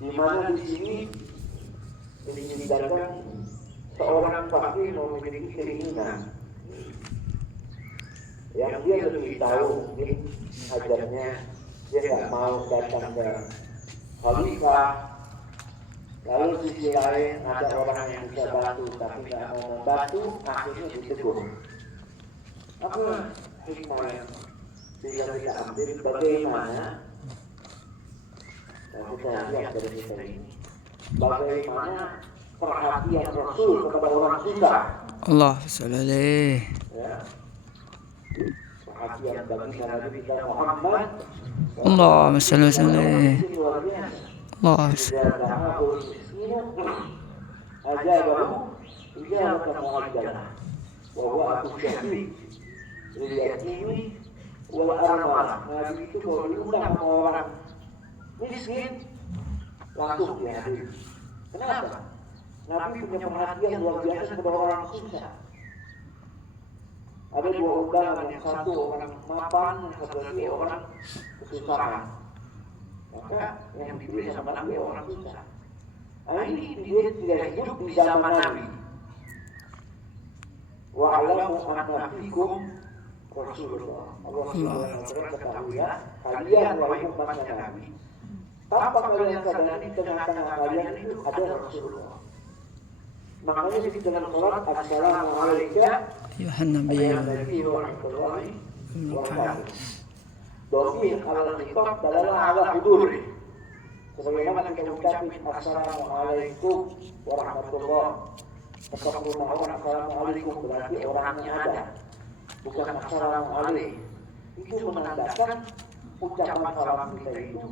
Di mana di sini diceritakan seorang fakir memiliki keinginan yang dia lebih tahu mungkin hajatnya, dia nggak mau datang ke khalifah. Lalu di sisi lain ada orang yang bisa bantu tapi nggak mau membantu, akhirnya ditegur. Apa hikmah yang bisa kita ambil bagaimana? Nah, kita lihat dari kita ini, bagaimana perhatian Rasul kepada orang susah. Allah sallallahu. Ya. Perhatian bagi Nabi kita Muhammad. Allahumma salli wa sallim. Allah. Ajabahu ijabatan muajjalah wa huwa aku syafiq lil yatimi wal armalah. Nabi itu kalau diundang sama orang miskin langsung dihadir. Kenapa? Nabi punya perhatian luar biasa kepada orang susah. Ada dua undangan, yang satu orang mapan, yang satu lagi orang kesusahan. Maka yang dipilih sama Nabi orang susah. Nah, ini dia tidak hidup di zaman Nabi. Wa'alamu anna fikum Rasulullah. Allah SWT ketahui ya, kalian wahai umatnya Nabi, tanpa kalian sadari tengah-tengah kalian itu ada Rasulullah. Makanya di dalam sholat Assalamualaikum Ayuhan Nabi warahmatullahi wabarakatuh. Domin al-khitab adalah ala huduri. Sebagaimana kita ucapin Assalamualaikum warahmatullahi wabarakatuh. Assalamualaikum berarti orangnya ada, bukan Assalamualaikum. Itu menandakan ucapan salam kita itu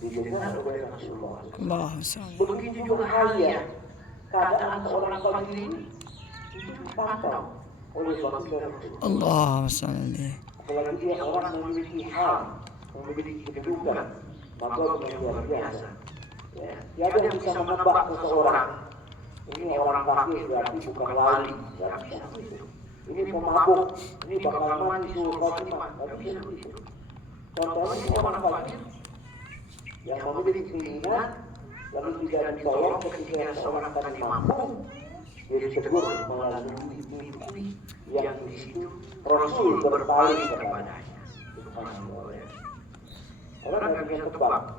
didengar oleh Rasulullah. Begitu juga halnya keadaan seorang fakir ini itu dipantau oleh Rasulullah. Allahumma salli. Apalagi dia orang memiliki hal, memiliki kedudukan, maka benar luar biasa. Ya, tiada yang bisa menebak seseorang. Ini orang fakir berarti bukan wali. Ini pemabuk, ini bakal mati suruh Fatimah. Tapi itu. Contohnya orang fakir yang memiliki keinginan lalu tidak ditolong ketika seorang tadi mampu, dia ditegur melalui mimpi yang di situ Rasul berpaling kepadanya. Orang nggak bisa tebak.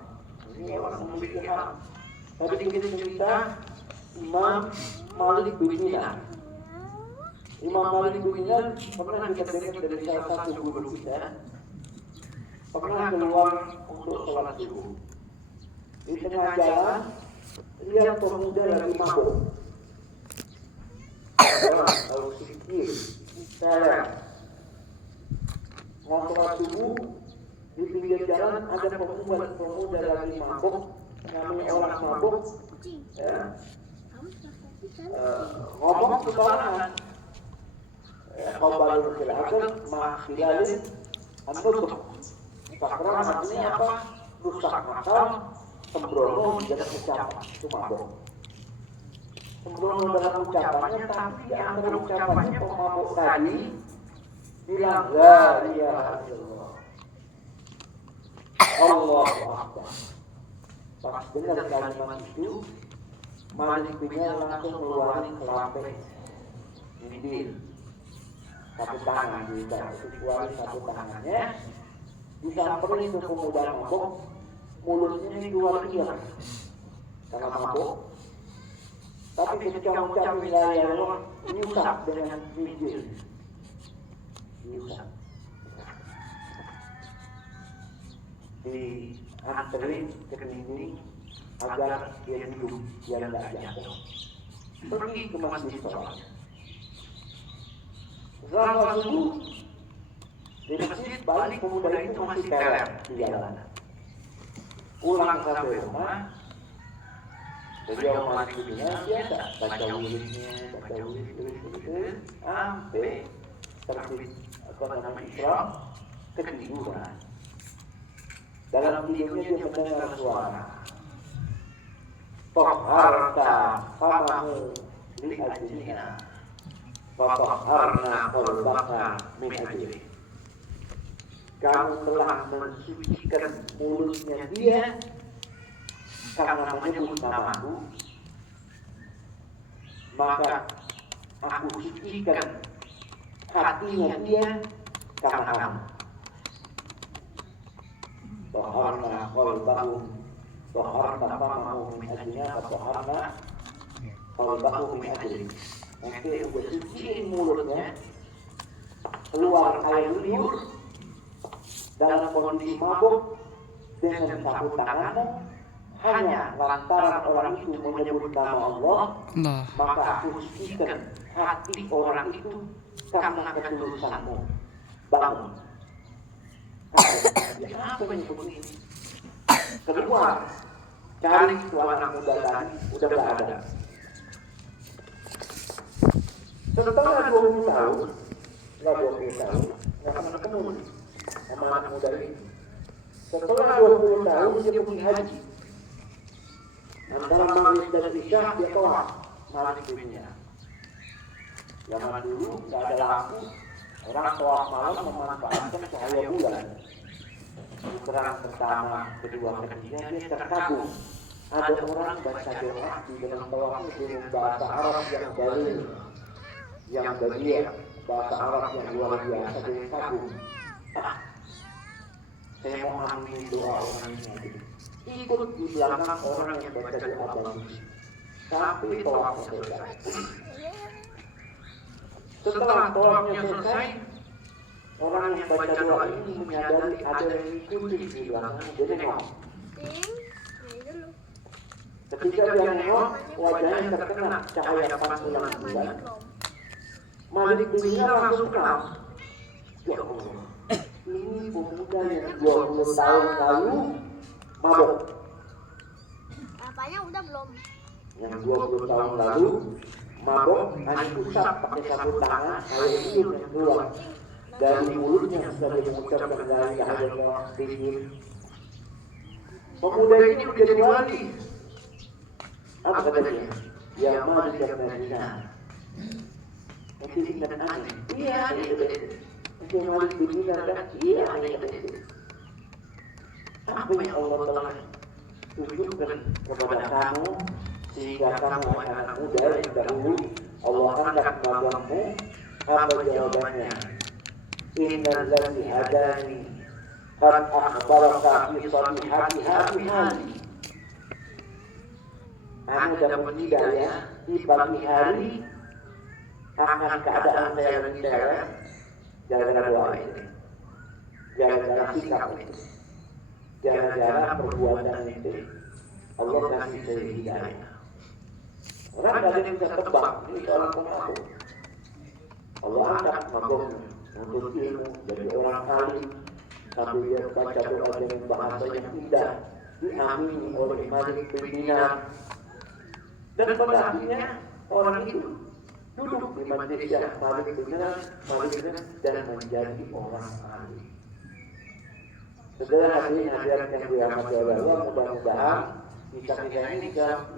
Ini orang memiliki hal. Tadi kita cerita Imam Malik bin Dinar. Imam Malik bin Dinar pernah kita dengar dari salah satu guru kita, pernah keluar untuk sholat subuh. Di tengah jalan, lihat pemuda lagi mabuk. Kalau sedikit, saya mau sholat subuh, di pinggir jalan ada pemuda lagi mabuk, namanya orang mabuk, ya, ngomong sembarangan. Kau baru silakan, maksimalin, antutup. Fakran artinya apa? Rusak akal, sembrono dalam ucapan, itu mabuk. Sembrono dalam ucapannya, tapi di antara ucapannya pemabuk tadi bilang la ilaha illallah, Allahu Akbar. Pas dengar kalimat itu, Malik bin Dinar langsung mengeluarkan kelampe lilin, satu tangan juga, kecuali satu tangannya disamperin ke pemuda mabuk, mulutnya ini keluar liar karena mabuk. Tapi ketika mengucapkan la ilaha illallah, diusap dengan gigil, diusap, dianterin ke dinding agar dia duduk, dia tidak jatuh. Pergi ke masjid sholat. Setelah subuh di masjid, balik pemuda itu masih teler di jalanan. Pulang sampai rumah, beliau Malik bin Dinar biasa baca wiridnya, sampai terbit Isra, ketiduran. Dalam tidurnya dia mendengar suara, Toharta famahu li ajlina, Fatoharna kolbaka min ajli. Kamu telah mensucikan mulutnya dia karena menyebut namaku, maka aku sucikan hatinya dia karena kamu. Toharna qalbahum, toharna famahum min ajlina, toharna qalbahum min ajli. Nanti udah suciin mulutnya, keluar air liur dalam kondisi mabuk dengan sapu tanganmu, hanya lantaran orang itu menyebut nama Allah, Allah. maka aku sucikan hati orang itu karena ketulusanmu. Bangun. Apa yang begini? Kedua, cari itu anak muda tadi, udah gak ada. Setelah 20 tahun, nggak 20 tahun, nggak akan ketemu sama anak muda ini. Setelah 20 tahun dia pergi haji. Antara maghrib dan isya dia tolak maghribnya. Zaman dulu nggak ada lampu, orang tolak malam memanfaatkan cahaya bulan. Terang pertama, kedua, ketiga dia terkagum. Ada orang baca doa di dalam tolak dengan bahasa Arab yang baru, yang bagian bahasa Arab yang luar biasa, dia kagum. Saya mau ambil doa orang ini. Ikut di belakang orang yang baca doa bagus sampai tolak selesai. Setelah tolaknya selesai, orang yang baca doa ini menyadari ada yang ikuti di belakangnya. Dia nengok. Ketika dia nengok, wajahnya terkena cahaya pantulan bulan. Malik bin Dinar langsung kenal. Ya Allah, ini pemuda yang 20 tahun lalu mabuk. Apanya udah belum? Yang 20 tahun lalu mabuk, hanya usap pakai sapu tangan, air liur yang keluar dari mulutnya sebagai mengucapkan la ilaha illallah. Pemuda ini menjadi wali. Apa katanya? Ya Malik bin Dinar. Itu ingat aneh. Iya, itu Malik bin Dinar kan? Iya, apa yang Allah telah tunjukkan kepada kamu sehingga kamu anak muda yang dahulu Allah hendak mengagungmu? Apa jawabannya? Innal ladzi hadani qad akhbaraka fi salihati hati. Aku dapat hidayah di pagi hari akan keadaan saya meninggal gara-gara doa ini, gara-gara sikap itu, gara-gara perbuatan itu. Allah kasih saya hidayah. Orang tidak ada yang bisa tebak, ini seorang pengaku. Allah angkat magungnya untuk ilmu dari orang alim sambil dia baca doa dengan bahasa yang indah, diamini oleh Malik bin Dinar. Dan pada akhirnya orang itu duduk di majelis yang Malik bin Dinar dan menjadi orang alim. Saudara hadirin hadirat yang dirahmati Allah, mudah-mudahan bisa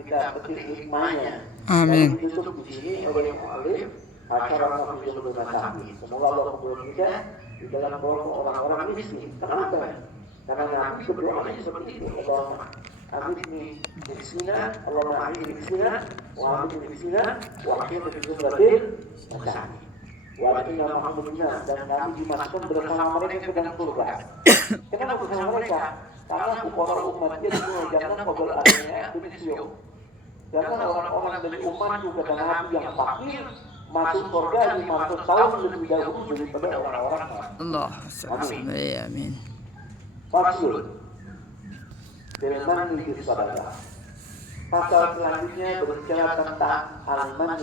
kita petik hikmahnya. Amin. Dan ditutup di sini oleh mu'alif acara Hafizul Masakin. Semoga Allah kumpulkan kita di dalam kelompok orang-orang miskin. Kenapa? Karena Nabi berdoa seperti itu. Allahumma aghithni bi'ismina, Allahumma aghithni bi'ismina, wa aghithni bi'ismina, wa aghithni bi'ismina, masakin. Wa aghithni Muhammadina, dan kami dimasukkan bersama mereka ke dalam surga. Kenapa bersama mereka? Karena para umatnya semua jangan kobol adanya berisio. Jangan orang-orang dari umatku kata Nabi yang fakir masuk surga 500 tahun lebih dahulu daripada orang-orang. Allah. Amin. Fasul Al-Man Sadaqah. Pasal selanjutnya berbicara tentang Al-Man